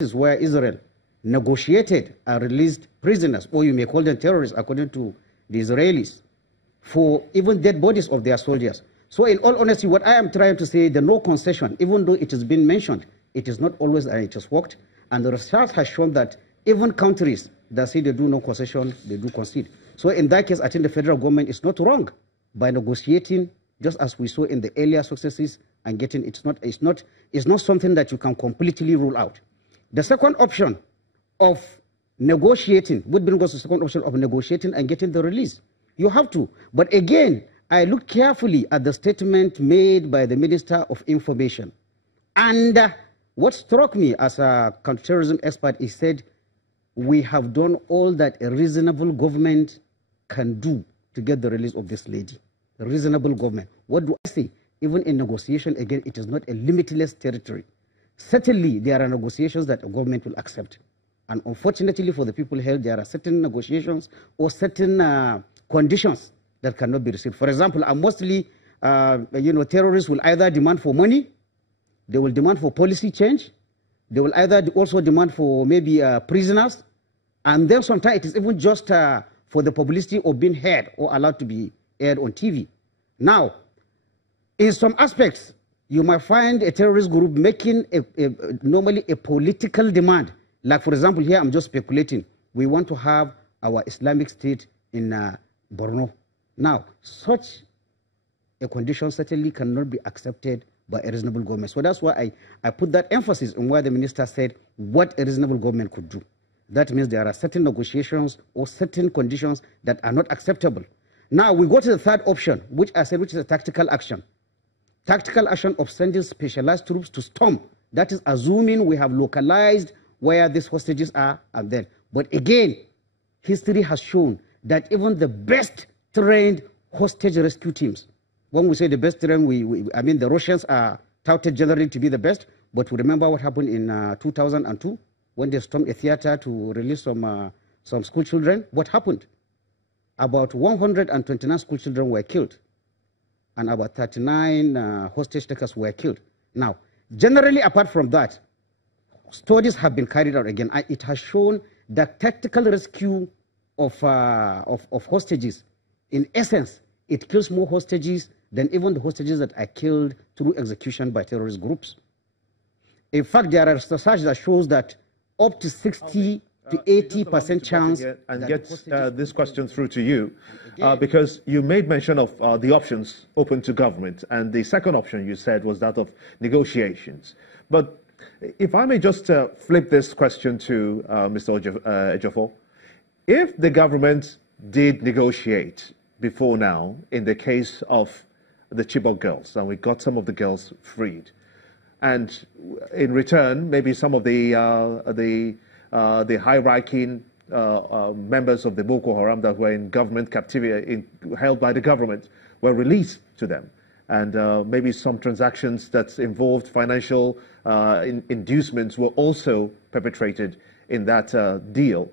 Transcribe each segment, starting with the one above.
is where Israel negotiated and released prisoners, or you may call them terrorists according to the Israelis, for even dead bodies of their soldiers. So in all honesty, what I am trying to say, the no concession, even though it has been mentioned, it is not always and it has worked. And the research has shown that even countries that say they do no concession, they do concede. So in that case, I think the federal government is not wrong by negotiating, just as we saw in the earlier successes, and getting it's not something that you can completely rule out. The second option of negotiating would bring us to the second option of negotiating and getting the release. You have to. But again, I look carefully at the statement made by the Minister of Information. And what struck me as a counterterrorism expert, he said, we have done all that a reasonable government can do to get the release of this lady. A reasonable government. What do I say? Even in negotiation, again, it is not a limitless territory. Certainly, there are negotiations that a government will accept. And unfortunately for the people held, there are certain negotiations or certain conditions that cannot be received. For example, mostly, terrorists will either demand for money, they will demand for policy change, they will either also demand for maybe prisoners, and then sometimes it is even just for the publicity of being heard or allowed to be aired on TV. Now, in some aspects, you might find a terrorist group making normally a political demand. Like, for example, here I'm just speculating. We want to have our Islamic State in Borno. Now, such a condition certainly cannot be accepted by a reasonable government. So that's why I put that emphasis on where the minister said what a reasonable government could do. That means there are certain negotiations or certain conditions that are not acceptable. Now, we go to the third option, which I said, which is a tactical action. Tactical action of sending specialized troops to storm. That is assuming we have localized where these hostages are and then. But again, history has shown that even the best trained hostage rescue teams, when we say the best trained, I mean the Russians are touted generally to be the best, but we remember what happened in 2002 when they stormed a theater to release some school children. What happened? About 129 school children were killed, and about 39 hostage takers were killed. Now, generally, apart from that, studies have been carried out again. It has shown that tactical rescue of hostages, in essence, it kills more hostages than even the hostages that are killed through execution by terrorist groups. In fact, there are research that shows that up to 60 to 80% chance. And get this question through to you, because you made mention of the options open to government, and the second option you said was that of negotiations. But if I may just flip this question to Mr. Ejiofor, if the government did negotiate before now in the case of the Chibok girls, and we got some of the girls freed, and in return, maybe some of the high-ranking members of the Boko Haram that were in government captivity, held by the government, were released to them. And maybe some transactions that involved financial inducements were also perpetrated in that deal.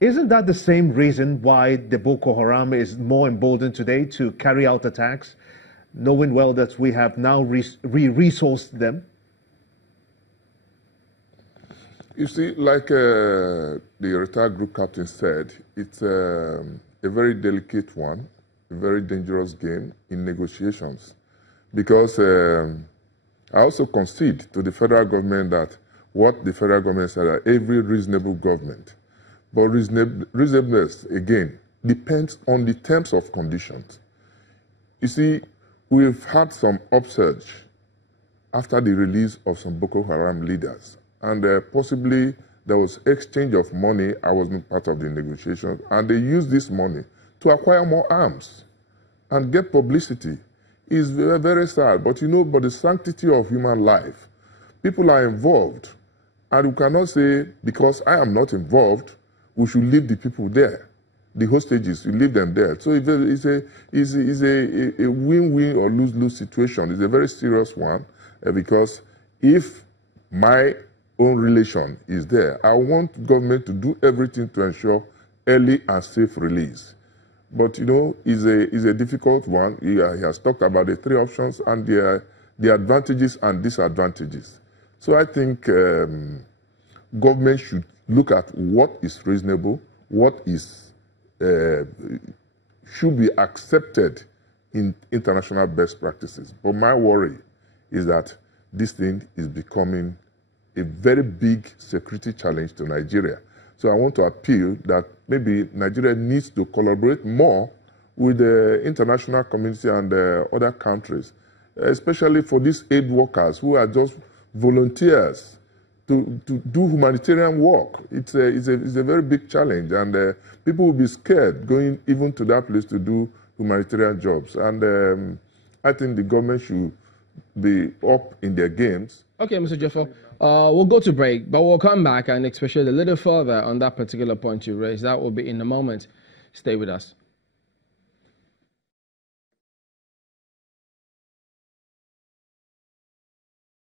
Isn't that the same reason why the Boko Haram is more emboldened today to carry out attacks, knowing well that we have now resourced them? You see, like the retired group captain said, it's a very delicate one, a very dangerous game in negotiations. Because I also concede to the federal government that what the federal government said, that every reasonable government, but reasonableness, again, depends on the terms of conditions. You see, we've had some upsurge after the release of some Boko Haram leaders. And possibly there was exchange of money. I wasn't part of the negotiations. And they used this money to acquire more arms and get publicity. It's very, very sad. But you know, but the sanctity of human life, people are involved. And you cannot say, because I am not involved, we should leave the people there. The hostages, you leave them there. So it's a win-win or lose-lose situation. It's a very serious one because if my own relation is there, I want government to do everything to ensure early and safe release. But you know, it's a difficult one. He has talked about the three options and the advantages and disadvantages. So I think government should look at what is reasonable, what is should be accepted in international best practices. But my worry is that this thing is becoming a very big security challenge to Nigeria. So I want to appeal that maybe Nigeria needs to collaborate more with the international community and other countries, especially for these aid workers who are just volunteers to do humanitarian work. It's a very big challenge, and people will be scared going even to that place to do humanitarian jobs. And I think the government should be up in their games. Okay, Mr. Jeffo, we'll go to break, but we'll come back and expatiate a little further on that particular point you raised. That will be in a moment. Stay with us.